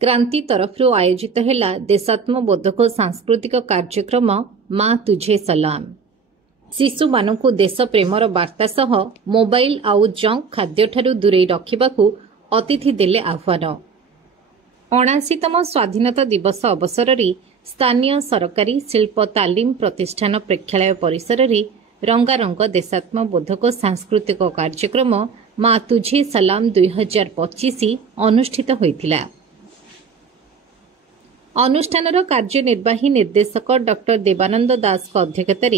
क्रांति तरफ आयोजित है देशात्मबोधक सांस्कृतिक कार्यक्रम माँ तुझे सलाम। शिशु मानक देश प्रेमर वार्ता सह मोबाइल आउ जंक खाद्य ठारू दूरे रखिबाकू अतिथि देले आह्वान। 79तम स्वाधीनता दिवस अवसर में स्थानीय सरकारी शिल्प तालीम प्रतिष्ठान प्रेक्षालय परिसर में रंगारंग देशात्मबोधक सांस्कृतिक कार्यक्रम माँ तुझे सलाम 2025 अनुष्ठित होइथिला। अनुष्ठानर कार्यनिर्वाही निर्देशक डॉक्टर देवानंद दास अध्यक्षतार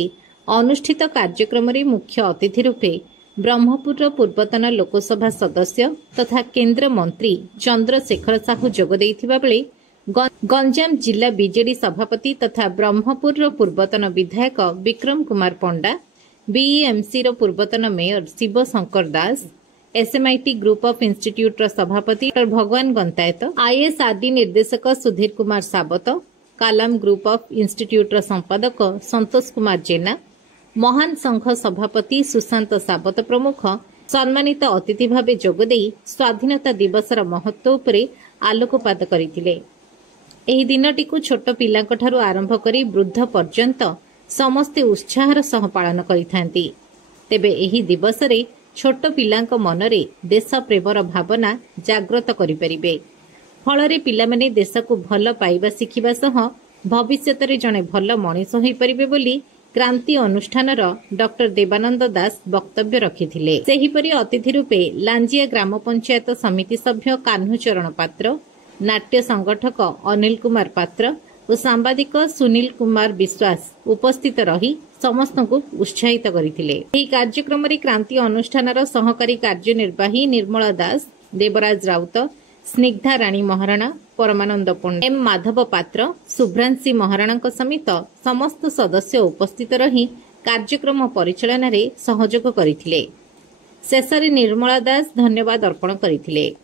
अनुष्ठित कार्यक्रम में मुख्य अतिथि रूपे ब्रह्मपुर पूर्वतन लोकसभा सदस्य तथा केंद्र मंत्री चंद्रशेखर साहू जोग देइथिबा बेले गंजाम जिला बीजेडी सभापति तथा ब्रह्मपुर पूर्वतन विधायक विक्रम कुमार पंडा, बीईएमसी पूर्वतन mayor Shiv Shankar Das, SMIT group of institute सभापति डॉ भगवान गंतायत, आईएएस आदि निर्देशक सुधीर कुमार सावत, कालाम ग्रुप ऑफ इंस्टीट्यूट संपादक संतोष कुमार जेना, महान संघ सभापति सुशांत सावत प्रमुख सम्मानित अतिथि भावे जोगदे स्वाधीनता दिवसर महत्व उपरे आलोकपात करथिले। एही दिनटी को छोट पिलांक ठारू आरंभ करी वृद्ध पर्यंत समस्ते उत्साहर सह पालन करिथांती। तेबे एही दिवस रे छोट पिलांक मनरे देश प्रेमर भावना जागृत करि परिबे। फलरे पिलामाने देश को भल पाइबा शिखिबा सह भविष्यत रे जणे भल मनीष होई परिबे बोली क्रांति अनुष्ठानर डॉक्टर देवानंद दास वक्तव्य रखिथिले। सेहिपरि अतिथि रूपे लांजिया ग्राम पंचायत समिति सभ्य कान्हूचरण पात्र, नाट्य संगठक अनिल कुमार पात्र और सांबादिक सुनील कुमार विश्वास उपस्थित रही समस्त को उत्साहित करथिले। एही कार्यक्रम रे क्रांति अनुष्ठानर सहकारी कार्यनिर्वाही निर्मला दास, देवराज राउत, स्निग्धा राणी महाराणा, परमानंद पंडा, एम माधव पात्र, शुभ्रांशी महाराणा समेत समस्त सदस्य उपस्थित रही कार्यक्रम परिचालन रे सहयोग करथिले। शेषरे निर्मला दास धन्यवाद अर्पण करथिले।